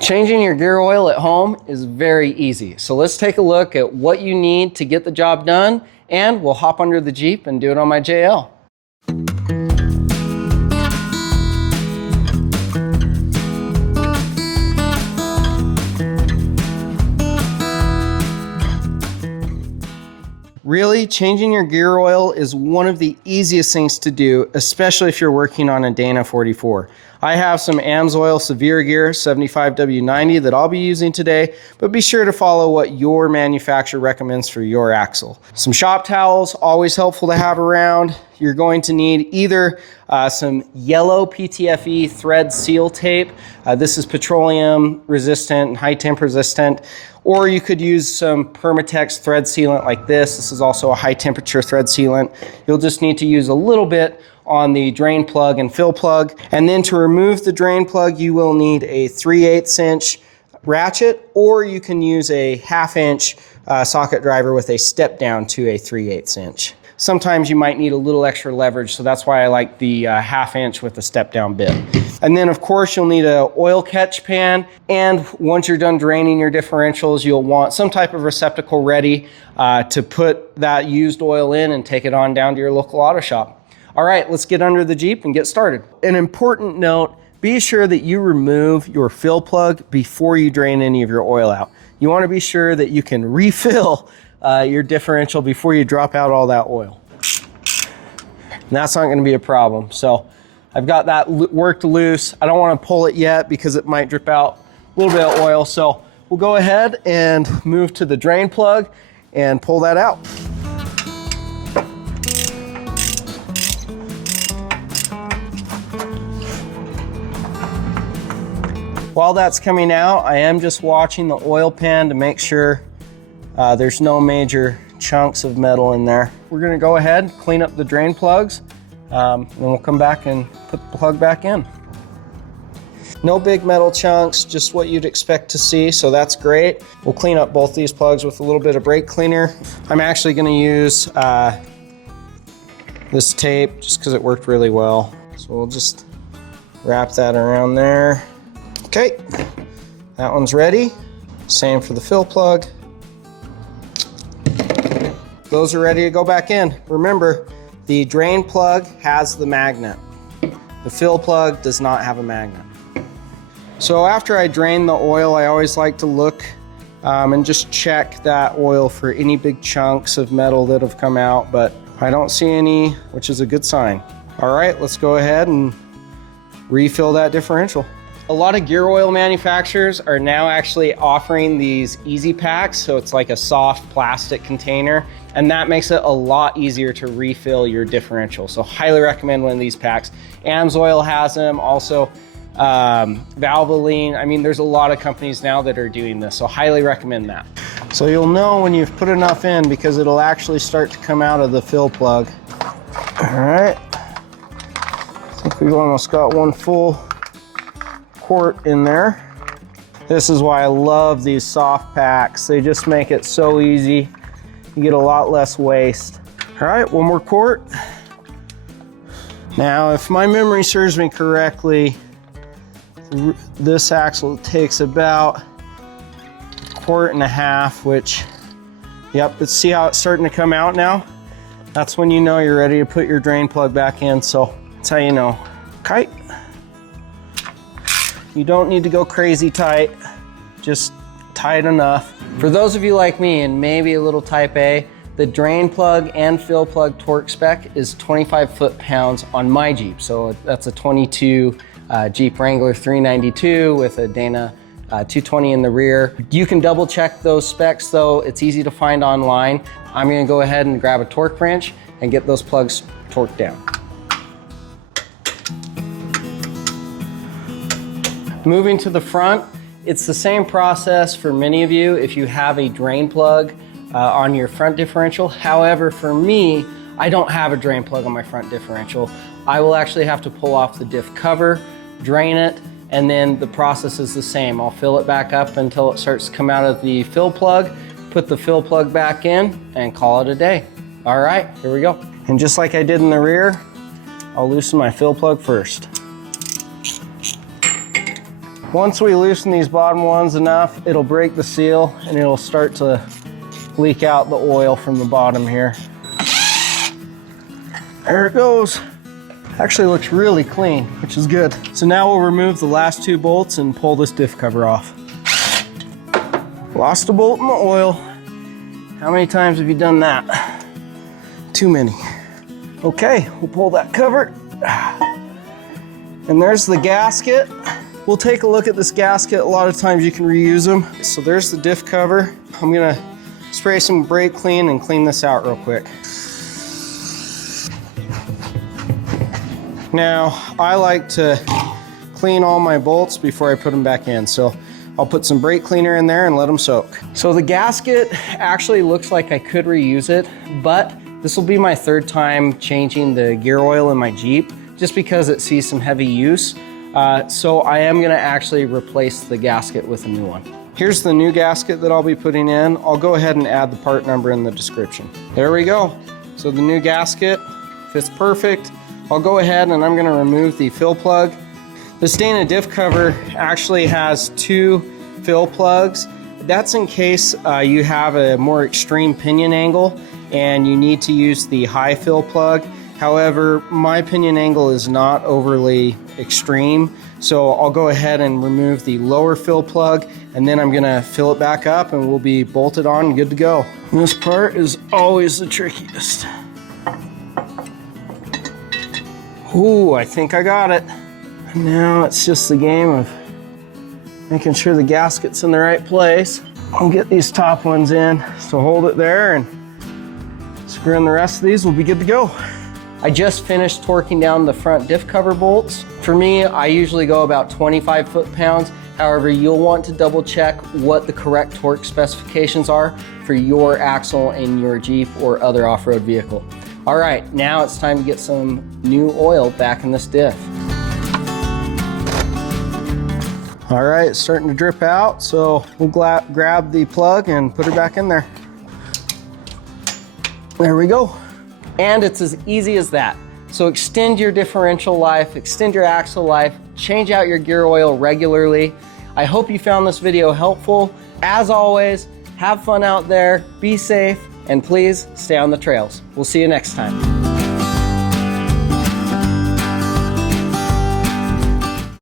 Changing your gear oil at home is very easy. So let's take a look at what you need to get the job done, and we'll hop under the Jeep and do it on my JL. Really, changing your gear oil is one of the easiest things to do, especially if you're working on a Dana 44. I have some AMSOIL Severe Gear 75W90 that I'll be using today, but be sure to follow what your manufacturer recommends for your axle. Some shop towels, always helpful to have around. You're going to need either some yellow PTFE thread seal tape. This is petroleum resistant and high temp resistant. Or you could use some Permatex thread sealant like this. This is also a high temperature thread sealant. You'll just need to use a little bit on the drain plug and fill plug. And then to remove the drain plug, you will need a 3/8 inch ratchet, or you can use a 1/2 inch socket driver with a step down to a 3/8 inch. Sometimes you might need a little extra leverage, so that's why I like the 1/2 inch with the step down bit. And then of course you'll need an oil catch pan, and once you're done draining your differentials, you'll want some type of receptacle ready to put that used oil in and take it on down to your local auto shop. All right, let's get under the Jeep and get started. An important note, be sure that you remove your fill plug before you drain any of your oil out. You want to be sure that you can refill your differential before you drop out all that oil. And that's not going to be a problem. So I've got that worked loose. I don't want to pull it yet because it might drip out a little bit of oil. So we'll go ahead and move to the drain plug and pull that out. While that's coming out, I am just watching the oil pan to make sure there's no major chunks of metal in there. We're gonna go ahead and clean up the drain plugs, and then we'll come back and put the plug back in. No big metal chunks, just what you'd expect to see, so that's great. We'll clean up both these plugs with a little bit of brake cleaner. I'm actually gonna use this tape just because it worked really well. So we'll just wrap that around there. Okay, that one's ready. Same for the fill plug. Those are ready to go back in. Remember, the drain plug has the magnet. The fill plug does not have a magnet. So after I drain the oil, I always like to look and just check that oil for any big chunks of metal that have come out, but I don't see any, which is a good sign. All right, let's go ahead and refill that differential. A lot of gear oil manufacturers are now actually offering these easy packs, so it's like a soft plastic container, and that makes it a lot easier to refill your differential. So highly recommend one of these packs. AMSOIL has them, also Valvoline. I mean, there's a lot of companies now that are doing this, so highly recommend that. So you'll know when you've put enough in because it'll actually start to come out of the fill plug. All right, I think we've almost got one full quart in there. This is why I love these soft packs. They just make it so easy. You get a lot less waste. All right, one more quart. Now, if my memory serves me correctly, this axle takes about 1.5 quarts, which, yep, let's see how it's starting to come out now. That's when you know you're ready to put your drain plug back in, so that's how you know. Okay. You don't need to go crazy tight, just tight enough. For those of you like me and maybe a little type A, the drain plug and fill plug torque spec is 25 foot-pounds on my Jeep. So that's a 22 Jeep Wrangler 392 with a Dana 220 in the rear. You can double check those specs though. It's easy to find online. I'm gonna go ahead and grab a torque wrench and get those plugs torqued down. Moving to the front, it's the same process for many of you if you have a drain plug on your front differential. However, for me, I don't have a drain plug on my front differential. I will actually have to pull off the diff cover, drain it, and then the process is the same. I'll fill it back up until it starts to come out of the fill plug, put the fill plug back in, and call it a day. All right, here we go. And just like I did in the rear, I'll loosen my fill plug first. Once we loosen these bottom ones enough, it'll break the seal and it'll start to leak out the oil from the bottom here. There it goes. Actually looks really clean, which is good. So now we'll remove the last 2 bolts and pull this diff cover off. Lost a bolt in the oil. How many times have you done that? Too many. Okay, we'll pull that cover. And there's the gasket. We'll take a look at this gasket. A lot of times you can reuse them. So there's the diff cover. I'm gonna spray some brake clean and clean this out real quick. Now, I like to clean all my bolts before I put them back in. So I'll put some brake cleaner in there and let them soak. So the gasket actually looks like I could reuse it, but this will be my 3rd time changing the gear oil in my Jeep, just because it sees some heavy use. So I am gonna actually replace the gasket with a new one. Here's the new gasket that I'll be putting in. I'll go ahead and add the part number in the description. There we go. So the new gasket fits perfect. I'll go ahead and I'm gonna remove the fill plug. The Dana diff cover actually has 2 fill plugs. That's in case you have a more extreme pinion angle and you need to use the high fill plug. However, my pinion angle is not overly extreme, so I'll go ahead and remove the lower fill plug, and then I'm gonna fill it back up and we'll be bolted on and good to go. This part is always the trickiest. Ooh, I think I got it. Now it's just the game of making sure the gasket's in the right place. I'll get these top ones in, so hold it there and screw in the rest of these, we'll be good to go. I just finished torquing down the front diff cover bolts. For me, I usually go about 25 foot-pounds. However, you'll want to double check what the correct torque specifications are for your axle in your Jeep or other off-road vehicle. All right, now it's time to get some new oil back in this diff. All right, it's starting to drip out, so we'll grab the plug and put her back in there. There we go. And it's as easy as that. So extend your differential life, extend your axle life, change out your gear oil regularly. I hope you found this video helpful. As always, have fun out there, be safe, and please stay on the trails. We'll see you next time.